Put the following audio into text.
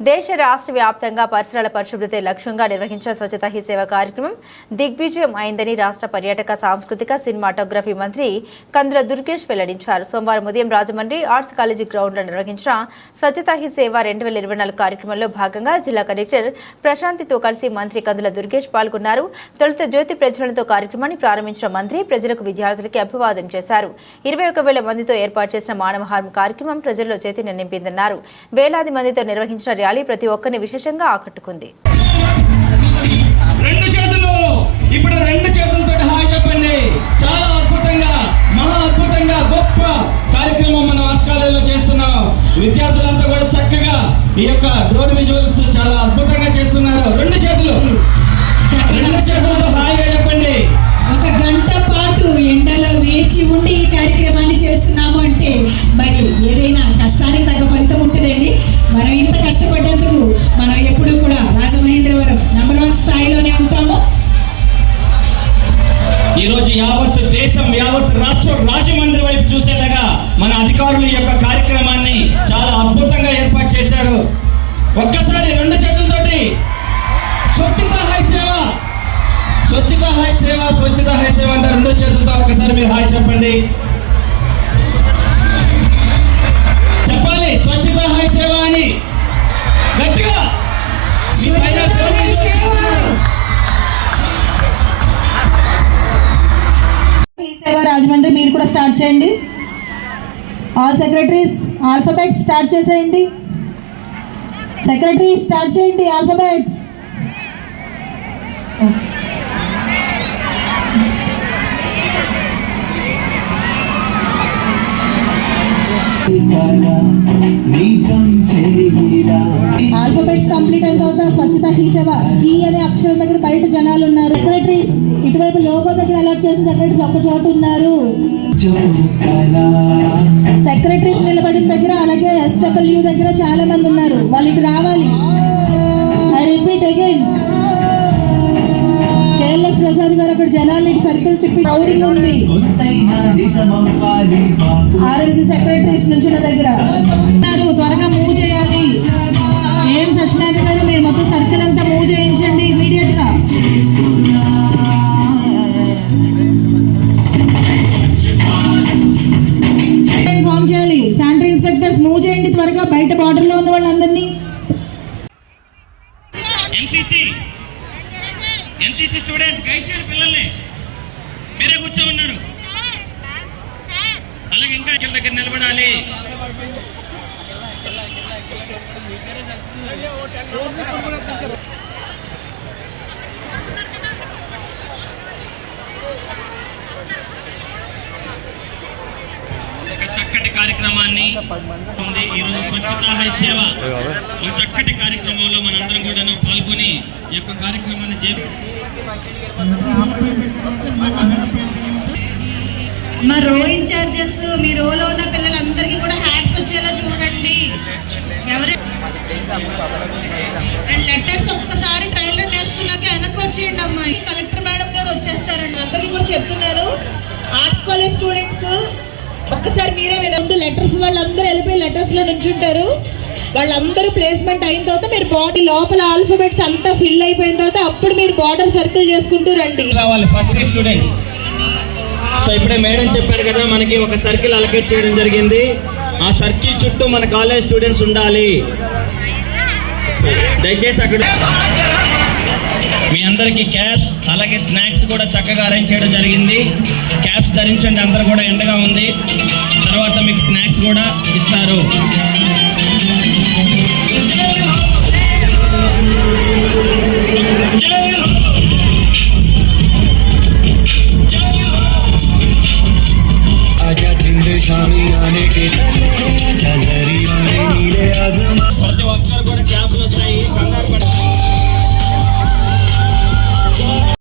దేశ రాష్ట్ర వ్యాప్తంగా పరిసరాల పరిశుభ్రతే లక్ష్యంగా నిర్వహించిన స్వచ్ఛతా హీ సేవ కార్యక్రమం దిగ్విజయం అయిందని రాష్ట్ర పర్యాటక సాంస్కృతిక సినిమాటోగ్రఫీ మంత్రి కందుల దుర్గేష్ వెల్లడించారు. సోమవారం ఉదయం రాజమండ్రి ఆర్ట్స్ కాలేజీ గ్రౌండ్లో నిర్వహించిన స్వచ్ఛతా హీ సేవ రెండు వేల ఇరవై నాలుగు కార్యక్రమంలో భాగంగా జిల్లా కలెక్టర్ ప్రశాంతితో కలిసి మంత్రి కందుల దుర్గేష్ పాల్గొన్నారు. తొలుత జ్యోతి ప్రజ్వలనతో కార్యక్రమాన్ని ప్రారంభించిన మంత్రి ప్రజలకు విద్యార్థులకి అభివాదం చేశారు. ఇరవై ఒక వేల మందితో ఏర్పాటు చేసిన మానవహారం కార్యక్రమం ప్రజల్లో చైతన్యం నింపిందన్నారు. వేలాది మందితో నిర్వహించిన ర్యాలీ ప్రతి ఒక్కరిని విశేషంగా ఆకట్టుకుంది. రెండు చేతులు. ఇప్పుడు రెండు చేతులతో హాయ్ చెప్పండి. చాలా అద్భుతంగా మహా అద్భుతంగా గొప్ప కార్యక్రమం మనం ఆర్ట్స్ కాలేజీలో చేస్తున్నాం. విద్యార్థులంతా కూడా చక్కగా ఈ యొక్క డ్రోన్ విజువల్స్ చాలా అద్భుతంగా చేస్తున్నారు. రెండు చేతులు. రెండు చేతులతో ఒక్కసారి రెండు చేతులతోటి స్వచ్ఛత హాయ్ సేవ స్వచ్ఛత హాయ్ సేవ స్వచ్ఛత హాయ్ సేవ అంటే రెండు చేతులతో ఒక్కసారి మీరు హాయ్ చెప్పండి. చెప్పాలి స్వచ్ఛత హాయ్ సేవ అని. గట్టిగా రాజమండ్రి మీరు కూడా స్టార్ట్ చేయండి. ఆల్ సెక్రటరీస్ ఆల్ఫాబెట్స్ స్టార్ట్ చేసేయండి. సెక్రటరీ స్టార్ట్ చేయండి ఆల్ఫాబెట్స్. ఆల్ఫాబెట్స్ కంప్లీట్ అయిన తర్వాత స్వచ్ఛత హీ సేవ. ఈ అనే అక్షరం దగ్గర బయట జనాలు ఉన్నారు. సెక్రటరీస్ ఇటువైపు లోగో దగ్గర అలర్ట్ చేసిన సెక్రటరీస్ ఒక్క చోట ఉన్నారు. సెక్రటరీస్ నిలబడిన దగ్గర అలాగే ఎస్డబ్ల్యూ దగ్గర చాలా మంది జనాలు ఇటు సర్కిల్ తిప్పి క్రౌడింగ్ ఉంది కొంతైనా ఆర్ఎంసీ సెక్రటరీస్ నుంచి దగ్గర త్వరగా మూవ్ చేయాలి. ఏం సత్యనారాయణ గారు? మీరు మొత్తం సర్కిల్ అంతా మూవ్ చేయించండి ఇమీడియట్గా. ఫామ్ చేయాలి? శానిటరీ ఇన్స్పెక్టర్స్ మూవ్ చేయండి త్వరగా. బయట బార్డర్లో ఉన్న వాళ్ళందరినీ ఎన్సీసీ ఎన్సీసీ స్టూడెంట్స్ గైడ్ చేయండి పిల్లల్ని మీరే కూర్చో ఉన్నారు. అలాగే ఇంకా ఇక్కడ దగ్గర నిలబడాలి. చక్కటి కార్యక్రమాన్ని ఉంది. ఈరోజు స్వచ్ఛతా హై సేవ. ఒక చక్కటి కార్యక్రమంలో మనందరం కూడా పాల్గొని ఈ యొక్క కార్యక్రమాన్ని జే మా రో ఇన్ఛార్జెస్ మీ రోలో ఉన్న పిల్లలందరికీ కూడా హ్యాట్స్ వచ్చేలా చూడండి. ఎవరు అండ్ లెటర్స్ ఒక్కసారి ట్రైలర్ నేర్చుకున్నాక వెనక్కి వచ్చేయండి అమ్మాయి. కలెక్టర్ మేడం గారు వచ్చేస్తారండి. అందరికీ కూడా చెప్తున్నారు. ఆర్ట్స్ కాలేజ్ స్టూడెంట్స్ ఒక్కసారి మీరే వినండి. లెటర్స్ వాళ్ళందరూ వెళ్ళిపోయి లెటర్స్లో నుంచుంటారు. వాళ్ళందరూ ప్లేస్మెంట్ అయిన తర్వాత మీరు బాడీ లోపల ఆల్ఫాబెట్స్ అంతా ఫిల్ అయిపోయిన తర్వాత అప్పుడు మీరు బార్డర్ సర్కిల్ చేసుకుంటూ రండి. రావాలి. ఫస్ట్ స్టూడెంట్స్ సో ఇప్పుడే మేడం చెప్పారు కదా మనకి ఒక సర్కిల్ అలకేట్ చేయడం జరిగింది. ఆ సర్కిల్ చుట్టూ మన కాలేజ్ స్టూడెంట్స్ ఉండాలి. దయచేసి అక్కడ మీ అందరికీ క్యాప్స్ అలాగే స్నాక్స్ కూడా చక్కగా అరేంజ్ చేయడం జరిగింది. క్యాప్స్ ధరించండి అందరు కూడా ఎండగా ఉంది. తర్వాత మీకు స్నాక్స్ కూడా ఇస్తారు.